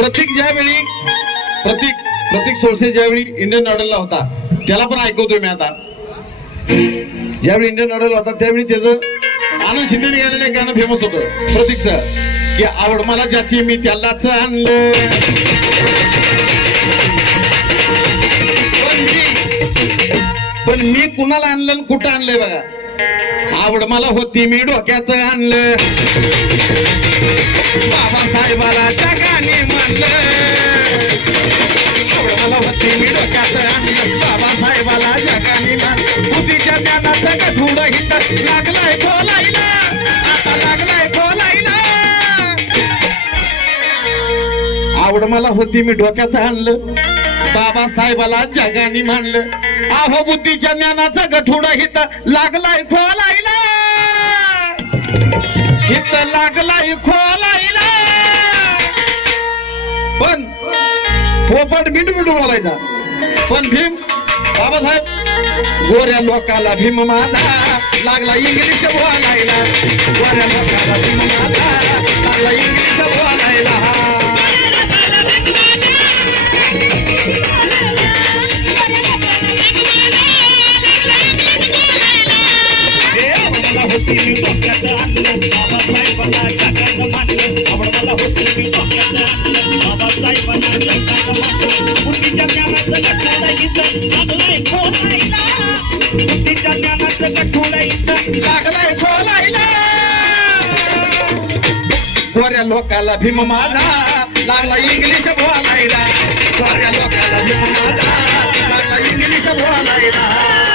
प्रतीक ज्यावेळी प्रतीक प्रतीक सोळसे ज्यावेळी इंडियन आयडलला होता त्याला पण ऐकवतोय मी आता. ज्यावेळी इंडियन आयडल होता त्यावेळी त्याचं आनंद शिंदेने गायलेलं एक गाणं फेमस होतं प्रतीकचं. की आवड मला ज्याची मी त्यालाच आणलं. पण मी पण मी कुणाला आणलं कुठं आणलंय बघा? आवड मला होती मी डोक्यात आणलं. बाबासाहेबाला जगाने मानलं. आवड मला होती मी डोक्यात आणलं. बाबासाहेबाला जगाने मानलं. बुद्धीच्या ज्ञानाचं गठुड हित लागलाय खोलायला आता लागलाय खोलायला आवड मला होती मी डोक्यात आणलं. बाबासाहेबाला जगाने मानलं. आहो बुद्धीच्या ज्ञानाचा गठुडा हित लागलाय खोलायला हित लागलाय खोला पण पोपट मिठू मिठू बोलायचा. पण भीम बाबासाहेब गोऱ्या लोकाला भीम माझा. लागला इंग्लिश बोलायला. गोऱ्या लोकाला भीम माझा. लागला इंग्लिश बोलायला. गोऱ्या लोकाला भीम माझा. लागला इंग्लिश बोलायला. गोऱ्या लोकाला भीम माझा. लागला इंग्लिश बोलायला.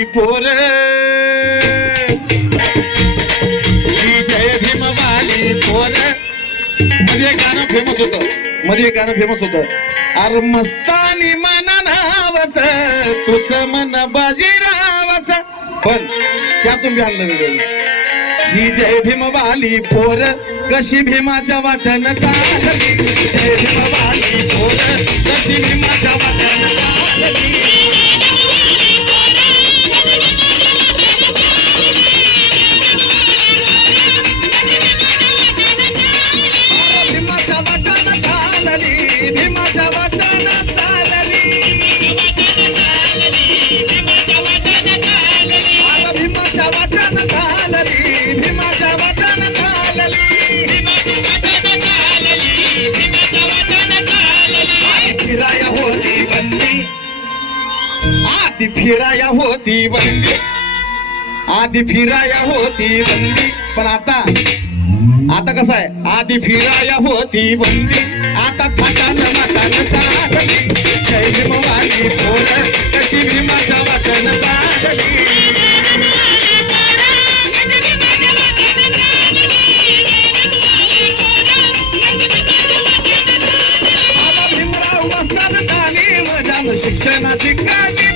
वाली पोर। ही जय भीम पोर। मध्ये एक गाणं फेमस होत. मध्ये एक गाणं फेमस होत. अर मस्तानी मना नावस तुझ मन बाजीरावस पण त्यातून बी आणलं वेगळं. ही जय भीमवाली पोर कशी भीमाच्या वाटण चालली जय भीमवाली पोर कशी भीमाच्या वाटण चालली फिराया होती बंदी. आधी फिराया होती बंदी. पण आता आता कसं आहे? आधी फिराया होती बंदी. आता थाटान मातान चालली. जय भीम वाली पोर कशी भीमाच्या वाटण चालली. आता शिक्षणाची काढली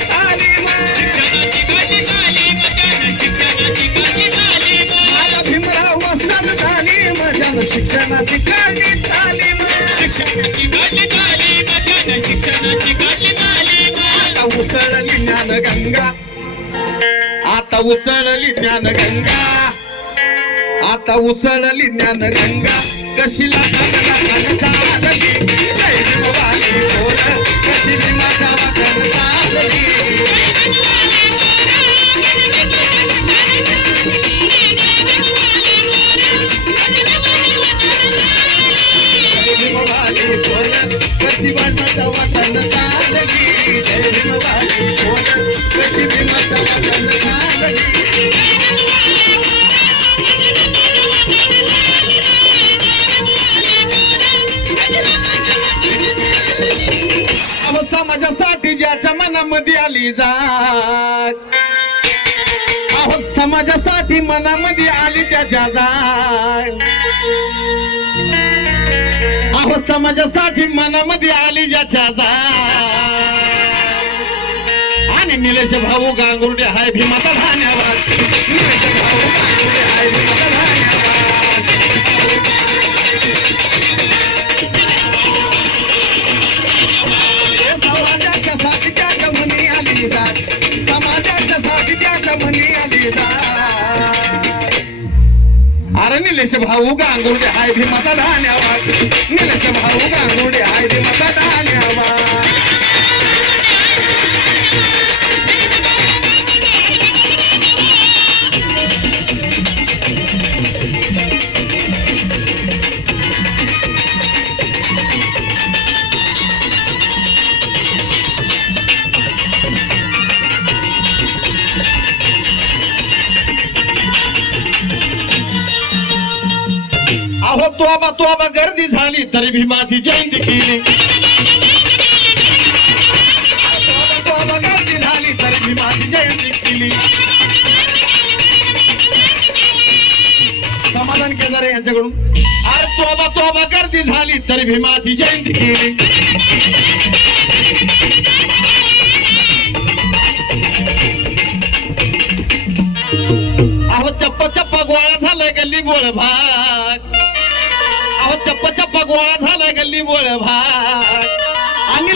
आता भीमराव वस्ताद तालीम जाणू शिक्षणाची काढली तालीम आता उसळली ज्ञान गंगा. आता उसळली ज्ञान गंगा. आता उसळली ज्ञान गंगा. कशी चालली जय वाटण चालली समाजासाठी ज्याच्या मनामध्ये आली जात. अहो समाजासाठी मनामध्ये आली त्याच्या जात. अहो समाजासाठी मनामध्ये आली ज्याच्या जात. निलेश भाऊ गांगुर्डे हाय भीमाचा धान्यावाद. निलेश भाऊ गांगुर्डे हाय भीमाचा धान्यावाद अरे निलेश भाऊ गांगुर्डे हाय भीमाचा धान्यावाद. निलेश भाऊ गांगुर्डे हाय भीमाचा धान्यावाद. अहो तोबा तोबा गर्दी झाली तरी भीमाची जयंती केली. तोबा तोबा गर्दी झाली तरी भीमाची जयंती केली. समाधान केदारे यांच्याकडून. अरे तोबा तोबा गर्दी झाली तरी भीमाची जयंती केली. अहो चप्पा चप्पा गोळा झालाय गल्ली गोळ भाग चप्प चप्पा गोळा झाला गल्ली बोळ भाग